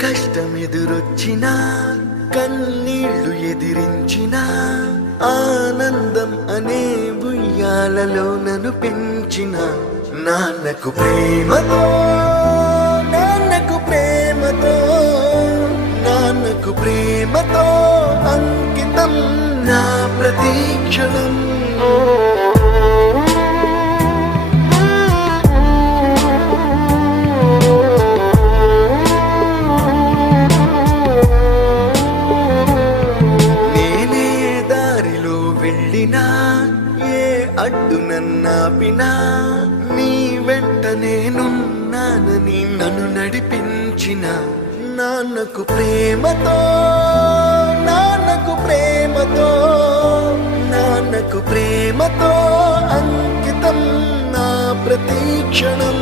కష్టమెదురొచ్చినా కన్నీళ్లు ఎదిరించినా ఆనందం అనే ఉయ్యాలలో నన్ను పెంచిన నాన్నకు ప్రేమతో నాన్నకు ప్రేమతో నాన్నకు ప్రేమతో అంకితం నా ప్రతీక్షణం. నేనే దారిలో వెళ్ళినా ఏ అడ్డు నన్నాపినా నీ వెంట నేనున్నానని నన్ను నడిపించిన నాన్నకు ప్రేమతో నాన్నకు ప్రేమతో నాన్నకు ప్రేమతో అంకితం నా ప్రతీక్షణం.